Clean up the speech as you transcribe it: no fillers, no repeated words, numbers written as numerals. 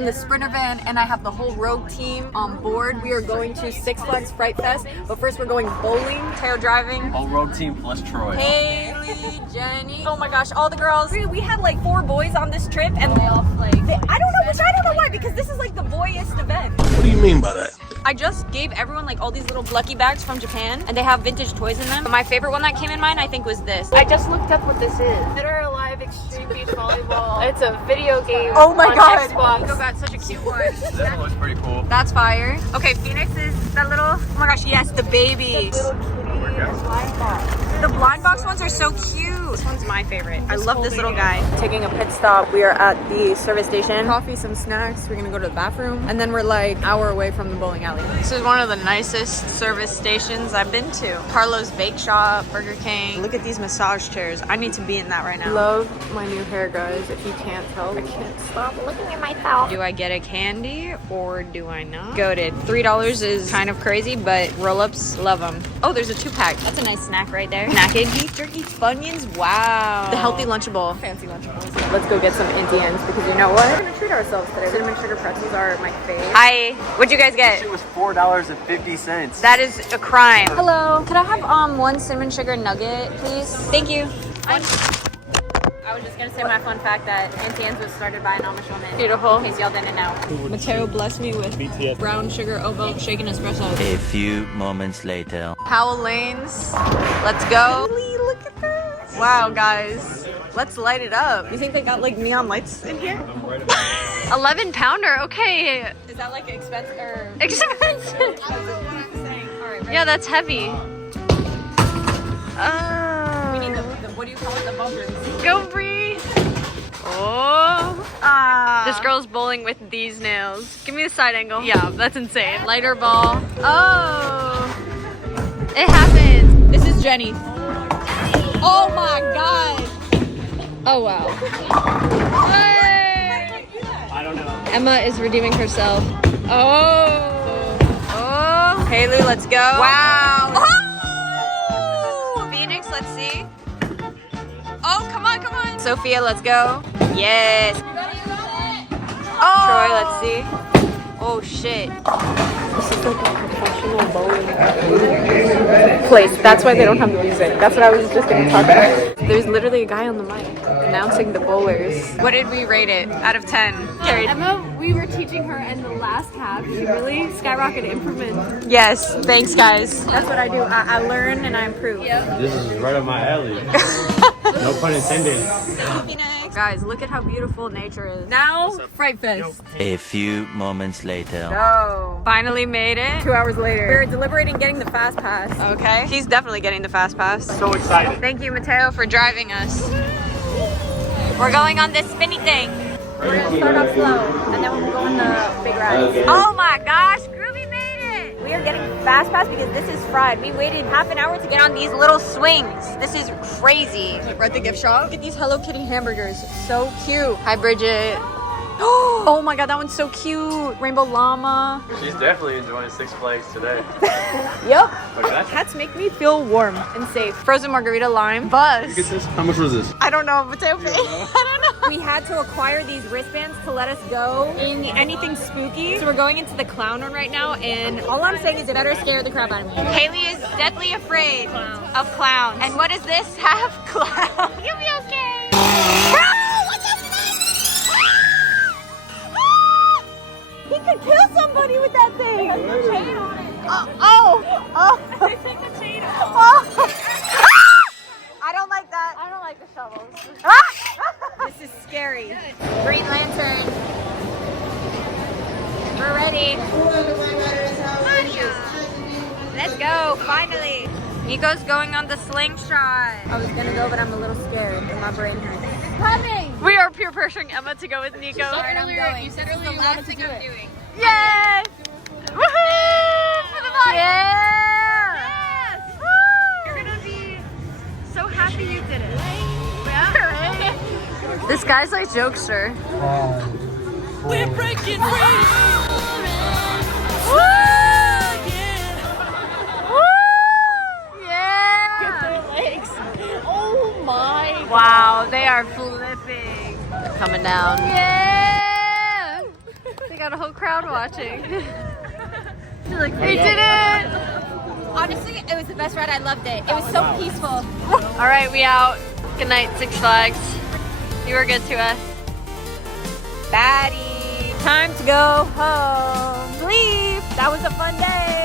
in the Sprinter van, and I have the whole Rogue team on board. We are going to Six Flags Fright Fest, but first we're going bowling. Teo driving. Whole Rogue team plus Troy. Haley, Jenny. Oh my gosh, all the girls. We had like 4 boys on this trip, and they all like. I don't know why, because this is like the boyiest event. What do you mean by that? I just gave everyone like all these little lucky bags from Japan, and they have vintage toys in them. But my favorite one that came in mind, I think, was this. I just looked up what this is. Dead or Alive Extreme Beach Volleyball. It's a video game. Oh my on God. Xbox. Nico got such a cute one. That was pretty cool. That's fire. Okay, Phoenix is that little. Oh my gosh, yes, the baby. Little kitty blind box. The blind box ones are so cute. This one's my favorite. I love this little guy. Taking a pit stop. We are at the service station. Coffee, some snacks. We're gonna go to the bathroom. And then we're like an hour away from the bowling alley. This is one of the nicest service stations I've been to. Carlo's Bake Shop, Burger King. Look at these massage chairs. I need to be in that right now. Love my new hair, guys. If you can't tell, I can't stop looking at myself. Do I get a candy or do I not? Goated. $3 is kind of crazy, but roll-ups, love them. Oh, there's a 2-pack. That's a nice snack right there. Snackage, beef jerky, Funyuns. Wow. The healthy Lunchable. Fancy Lunchables. Let's go get some Indians because you know what? We're gonna treat ourselves today. Cinnamon sugar pretzels are my favorite. Hi. What'd you guys get? It was $4.50. That is a crime. Hello. Could I have one cinnamon sugar nugget, please? Thank you. I was just gonna say my fun fact that Auntie Anne's was started by an Amish woman. Beautiful. In case y'all didn't know. Mateo blessed me with BTS. Brown sugar oat shaken espresso. A few moments later. Howell Lanes. Let's go. Look at this. Wow, guys. Let's light it up. You think they got like neon lights in here? 11 pounder. Okay. Is that like expensive or expensive? That's what I'm saying. All right. Yeah, that's heavy. Oh. We need the what do you call it? The bumpers. Go breathe. Oh. Ah. This girl's bowling with these nails. Give me the side angle. Yeah, that's insane. Lighter ball. Oh. It happens. This is Jenny. Oh my God. Oh wow. Hey. I don't know. Emma is redeeming herself. Oh. Oh. Haley, let's go. Wow. Oh. Phoenix, let's see. Oh, come on, come on. Sophia, let's go. Yes. Oh. Troy, let's see. Oh shit. This is like a professional bowling place. That's why they don't have the music. That's what I was just gonna talk about. There's literally a guy on the mic announcing the bowlers. What did we rate it out of 10? Emma, we were teaching her in the last half. She really skyrocketed improvement. Yes, thanks guys. That's what I do. I learn and I improve. Yep. This is right up my alley. No pun intended. Guys, look at how beautiful nature is. Now, Fright Fest. A few moments later. Go. Finally made it. 2 hours later. We're deliberating getting the fast pass. Okay. He's definitely getting the fast pass. So excited. Thank you, Mateo, for driving us. We're going on this spinny thing. We're gonna start off slow, and then we'll go on the big ride. Oh my gosh, Groovy made it! We are getting fast pass because this is fried. We waited half an hour to get on these little swings. This is crazy. We're at the gift shop. Look at these Hello Kitty hamburgers. So cute. Hi, Bridget. Oh my God, that one's so cute. Rainbow llama. She's definitely enjoying Six Flags today. Yep. Okay. Cats make me feel warm and safe. Frozen margarita lime. Buzz. How much was this? I don't know, Mateo. I don't know. We had to acquire these wristbands to let us go in anything spooky. So we're going into the clown one right now, and all I'm saying is it better scare the crap out of me. Haley is deathly afraid of clowns. And what does this have? Clown. You'll be okay. He could kill somebody with that thing. It has a chain on it. Oh. Take the chain off. I don't like that. I don't like the shovels. This is scary. Green Lantern. We're ready. Let's go, finally. Nico's going on the slingshot. I was gonna go, but I'm a little scared. My brain hurts. Coming! We are peer pressuring Emma to go with Nico. Alright, I'm going. You said This is the last thing I'm doing. Yes! Woohoo! For the body! Yeah! Yes! Woo! You're gonna be so happy you did it. Yeah, right? This guy's like jokester. We're breaking free! Woo! Woo! Yeah! Legs. Oh my. Wow, they are flipping. They're coming down. Yeah! got a whole crowd watching. They did it! Honestly, it was the best ride. I loved it. It was so peaceful. All right, we out. Good night, Six Flags. You were good to us. Batty, time to go home. Leave. That was a fun day.